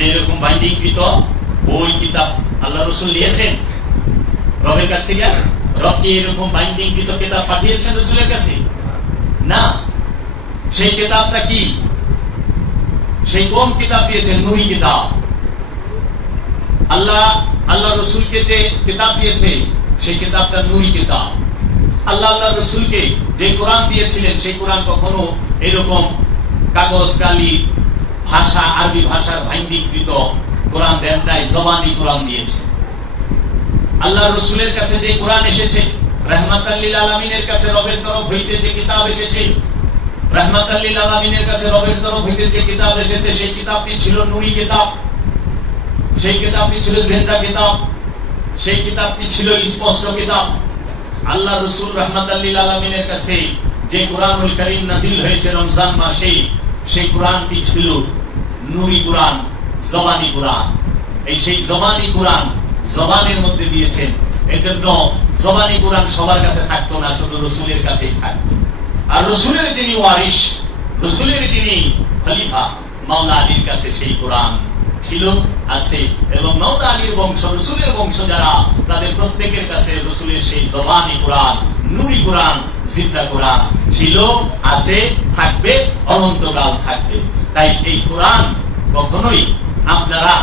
যে কিতাব আল্লাহ রসুল নিয়েছেন। রবের কাছ থেকে? রব কি এরকম পাঠিয়েছেন রসুলের কাছে? না। সেই কিতাবটা কি? সেই কোন কিতাব দিয়েছেন? নুহি কিতাব। আল্লাহ আল্লাহ রসুলকে যে কিতাব দিয়েছে, সেই কিতাবটা নুরি কিতাব। আল্লাহ আল্লাহ রসুলকে যে কোরআন দিয়েছিলেন, সেই কোরআন কখনো এরকম কাগজ কালি ভাষা, আরবি ভাষার ভাইন্ডিকৃত কোরআন দেন জবানি কোরআন দিয়েছে। আল্লাহ রসুলের কাছে যে কোরআন এসেছে রহমাত আল্লিল আলমিনের কাছে রবের তরফ হইতে যে কিতাব এসেছে রহমাত আল্লিল আলমিনের কাছে রবের তরফ হইতে যে কিতাব এসেছে, সেই কিতাবটি ছিল নুরি কিতাব। সেই কিতাবটি ছিল জেন্দা কিতাব। সেই কিতাবটি ছিল স্পষ্ট কিতাব। আল্লাহ রসুল রহমত আল্লিল আলমিনের কাছে যে কোরআনুল করিম নাজিল হয়েছে রমজান মাসে, সেই কোরআনটি ছিল নুরি কোরআন জবানি কোরআন। এই সেই জবানি কোরআন জবানের মধ্যে দিয়েছেন। এর জন্য জবানি কোরআন সবার কাছে থাকতো না, শুধু রসুলের কাছেই থাকতো। আর রসুলের যিনি ওয়ারিস রসুলের যিনি খলিফা, মাওলা আলীর কাছে সেই কোরআন ছিল, আছে। এবং মাওলা আলীর বংশ, রসুলের বংশ যারা, তাদের প্রত্যেকের কাছে রসুলের সেই জবানি কোরআন নুরি কোরআন, জিন্দা কোরআন ছিল, আছে, থাকবে, অনন্তকাল থাকবে। তাই এই কোরআন কখনোই আপনারা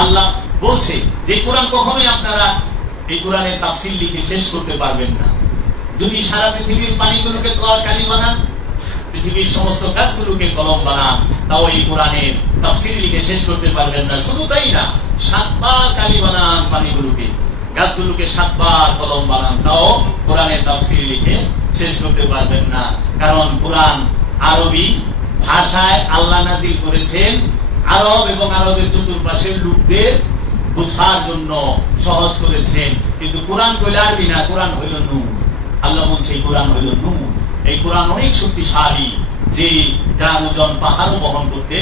আল্লাহ বলছে, যে কোরআন কখনোই আপনারা এই কোরআনের তাফসিল লিখে শেষ করতে পারবেন না। যদি সারা পৃথিবীর পানিগুলোকে কল বানান, পৃথিবীর সমস্ত গাছগুলোকে কলম বানান, তাও এই কোরআনের তাফসির লিখে শেষ করতে পারবেন না। শুধু তাই না, সাতবার কালি বানান পানিগুলোকে। গাছগুলোকে সাতবার কলম বানান, তাও কোরআনের তাফসির লিখে শেষ করতে পারবেন না। কারণ কোরআন আরবি ভাষায় আল্লাহ নাজিল করেছেন আরব এবং আরবের চতুর্পাশের লোকদের বোঝার জন্য সহজ করেছেন। কিন্তু কোরআন কইলে আরবি না? কোরআন হইল নূর। আল্লাহ বলছে কোরআন হইল নূর। এই কোরআন অনেক শক্তিশালী, যে যার ওজন পাহাড়ও বহন করতে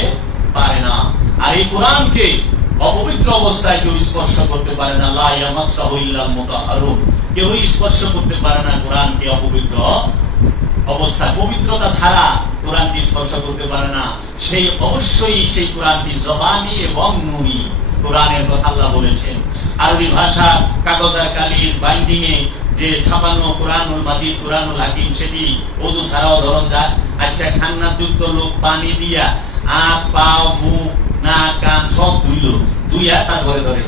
পারে না। আর এই কোরআনকে অপবিত্র অবস্থায় কেউ স্পর্শ করতে পারে না। কেউই স্পর্শ করতে পারে না কোরআনকে অপবিত্র অবস্থা পবিত্রতা ছাড়া কোরআনটি স্পর্শ করতে পারে না। সেই অবশ্যই সেই কোরআনটি জবানি এবং নুরি কোরআনের কথা আল্লাহ বলেছেন। আরবি ভাষা কাগজ আর কালির বাইন্ডিং এ যে ছাপানো কোরআনুল মাজিদ, কোরআনুল হাকিম সেটি ওজু ছাড়াও ধরন যায় আচ্ছা খান্নার যুক্ত লোক পানি দিয়া আখ পাও মুখ, নাক, কান সব ধুইল ধুইয়া তার ঘরে ধরে।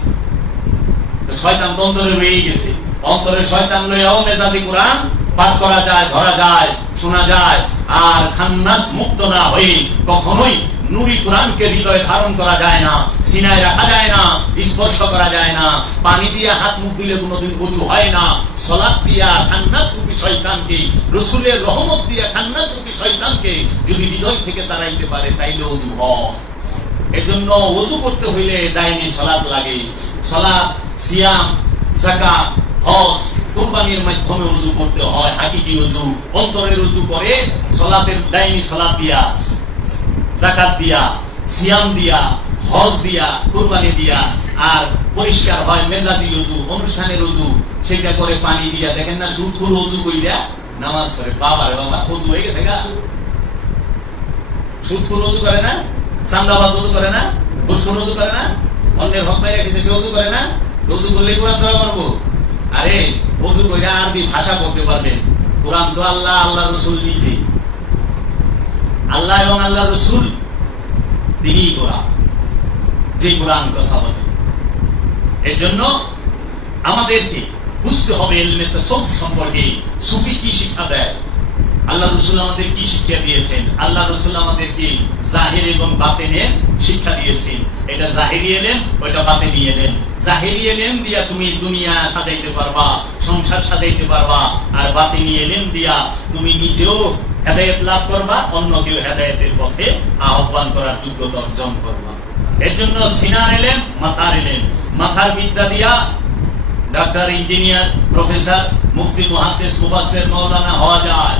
শয়তান অন্তরে রয়ে গেছে। অন্তরে শয়তান লইয়াও মেজাজি কোরআন পাঠ করা যায়, ধরা যায়, শোনা যায়, আর খান্নাস মুক্ত না হয়ে কখনোই নুরি কোরআনকে হৃদয়ে ধারণ করা যায় না সিনায় রাখা যায় না, স্পর্শ করা যায় না, পানি দিয়ে হাত মুখ দিলে কোনোদিন উঁচু হয় না সলাপ দিয়া খান্নাস রূপী শয়তানকে, রসুলের রহমত দিয়া খান্নাস রূপী শয়তানকে যদি হৃদয় থেকে তাড়াইতে পারে, তাইলে অজু হয়। এজন্য ওযু করতে হইলে দাইনি সলাৎ লাগে। সলাৎ, সিয়াম, যাকাত, হজ কুরবানির মাধ্যমে ওযু করতে হয় হাকিকি ওযু অন্তরের ওযু করে সলাতের দাইনি সলাৎ দিয়া, যাকাত দিয়া, সিয়াম দিয়া, হজ দিয়া, কুরবানি দিয়া, আর পরিষ্কার হয় মেজাজি ওযু অনুষ্ঠানের ওযু সেটা করে পানি দিয়া, দেখেন না সুদখুর ওযু কইরা নামাজ করে বাবা রে বাবা ওযু হয়ে গেছে গা। সুদখুর ওযু করে না? চান্দাবাজ ওযু করে না? ঘুষখোর ওযু করে না? অন্যের হক মেরে রেখেছে সে ওযু করে না? ওযু করলে কোরআন ধরা পারব আরে ওযু করে আরবি ভাষা বলতে পারবেন। কোরআন তো আল্লাহ আল্লাহ রসুল নিজে। আল্লাহ এবং আল্লাহ রসুল তিনি কোরআন। যে কোরআন কথা বলে। এর জন্য আমাদেরকে বুঝতে হবে এলমে সব সম্পর্কে সুফি কি শিক্ষা দেয়। আল্লাহ রসুল আমাদের কি শিক্ষা দিয়েছেন? আল্লাহ রসুল আমাদেরকে জাহের এবং বাতেনের শিক্ষা দিয়েছেন? এটা জাহেরি এলেন ওইটা বাতেনি এলেন জাহেরি দিয়া তুমি দুনিয়া সাজাইতে পারবা, সংসার সাজাইতে পারবা, আর দিয়া তুমি নিজেও হেদায়ত লাভ করবা, অন্য কেউ হেদায়তের আহ্বান করার যোগ্যতা অর্জন করবা। এর জন্য সিনার এলেন মাথার এলেন মাথার বিদ্যা দিয়া ডাক্তার, ইঞ্জিনিয়ার, প্রফেসর, মুফতি, মুহাদ্দিস, মুফাসসির, মাওলানা হওয়া যায়।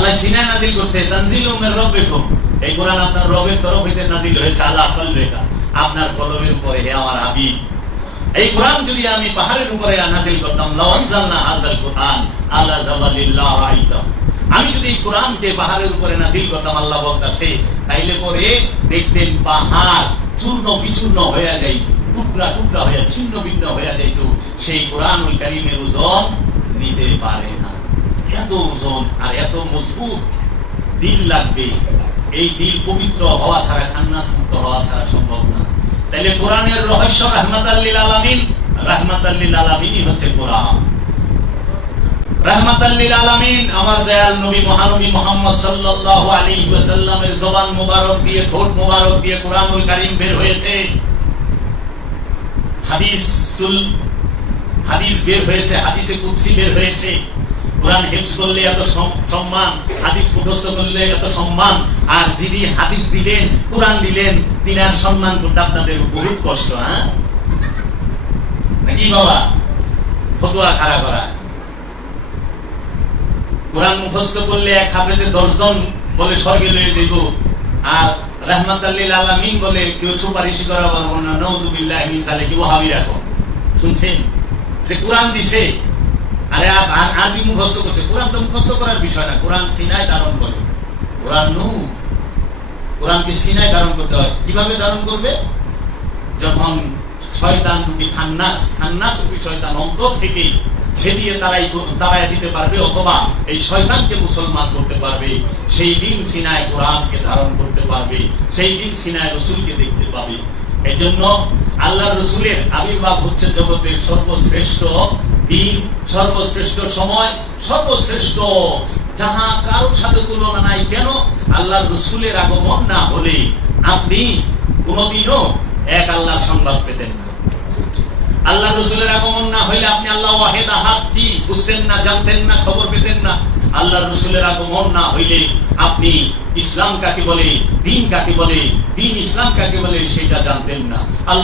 আল্লাহ সিনায় নাজিল করছে, তানজিল উমের রব্বিকুম। এই কোরআন আপনার রবের তরফ হইতে নাজিল হয়েছে, আল্লাহ কলবেকা আপনার কলমের উপরে হে আমার হাবিব। এই কোরআন যদি আমি পাহাড়ের উপরে নাজিল করতাম লাওয়ানজালনা হাযাল কোরআন, আলা জাবালিল্লাহ রাইতাম আমি যদি এই কোরআনকে পাহাড়ের উপরে নাজিল করতাম, আল্লাহ বলতাছে তাইলে পরে দেখতেন পাহাড় চূর্ণ বিচূর্ণ হয়ে যাই টুকরা টুকরা হয়ে ছিন্ন ভিন্ন হয়ে যাইত। সেই কোরআন ওই কারিমের ওজন নিতে পারে এত ওজন আর এত মজবুত দিল লাগবে। এই দিল পবিত্র হওয়া ছাড়া খান্নাস মুক্ত হওয়া ছাড়া সম্ভব না। তাইলে কোরআনের রহস্য রহমাত আল্লিল আলামিন রহমাত আল্লিল আলামিনই হচ্ছে কোরআন। রহমাত আল্লিল আলামিন, আমার দয়াল নবী, মহানবী মোহাম্মদ সাল্লাল্লাহু আলাইহি ওয়াসাল্লামের জবান মোবারক দিয়ে, ঠোঁট মোবারক দিয়ে কোরআনুল কারীম বের হয়েছে। হাদিসুল হাদিস বের হয়েছে, হাদিসে কুদসি বের হয়েছে। কোরআন হেফজ করলে এত সম্মান, হাদিস মুখস্থ করলে এত সম্মান, আর যিনি হাদিস দিলেন, কোরআন দিলেন, তিনার সম্মান করতে আপনাদের বহুত কষ্ট হ্যাঁ? নাকি বাবা? ফতুয়া খাড়া করা। কোরআন মুখস্থ করলে এক হাফেজে দশজন বলে স্বর্গে লয়ে দেব আর রহমত আল্লিল আলামিন বলে কেউ সুপারিশ করা পারব না নৌজুবিল্লাহ মিন সালে কি ওহাবি রাখো। শুনছেন? সে কোরআন দিছে আরে আরবি মুখস্থ করছে। কোরআন তো মুখস্থ করার বিষয় না। কোরআন সিনায় ধারণ করে। কোরআন নু। কোরআনকে সিনায় ধারণ করতে হয়। কীভাবে ধারণ করবে? যখন শয়তান দুটি খান্নাস খান্নাস রূপী শয়তান অন্তর তারাই তারাই দিতে পারবে অথবা এই শয়তানকে মুসলমান করতে পারবে। সেই দিন সিনায় কোরআনকে ধারণ করতে পারবে। সেই দিন সিনায় রসুলকে দেখতে পাবে। জন্য আল্লাহ রসুলের আবির্ভাব হচ্ছে জগতের সর্বশ্রেষ্ঠ দিন সর্বশ্রেষ্ঠ সময়, সর্বশ্রেষ্ঠ, যাহা কারোর সাথে তুলনা নাই কেন? আল্লাহ রসুলের আগমন না হলে আপনি কোনদিনও এক আল্লাহর সংবাদ পেতেন আল্লাহ রসুলের আগমন না হইলে আপনি আল্লাহ ওয়াহেদ আহাদ কি? বুঝতেন না, জানতেন না, খবর পেতেন না। আল্লাহ রসুলের আগমন না হইলে আপনি ইসলাম কাকে বলে, দিন কাকে বলে, দিন ইসলাম কাকে বলে, সেটা জানতেন না। আল্লাহ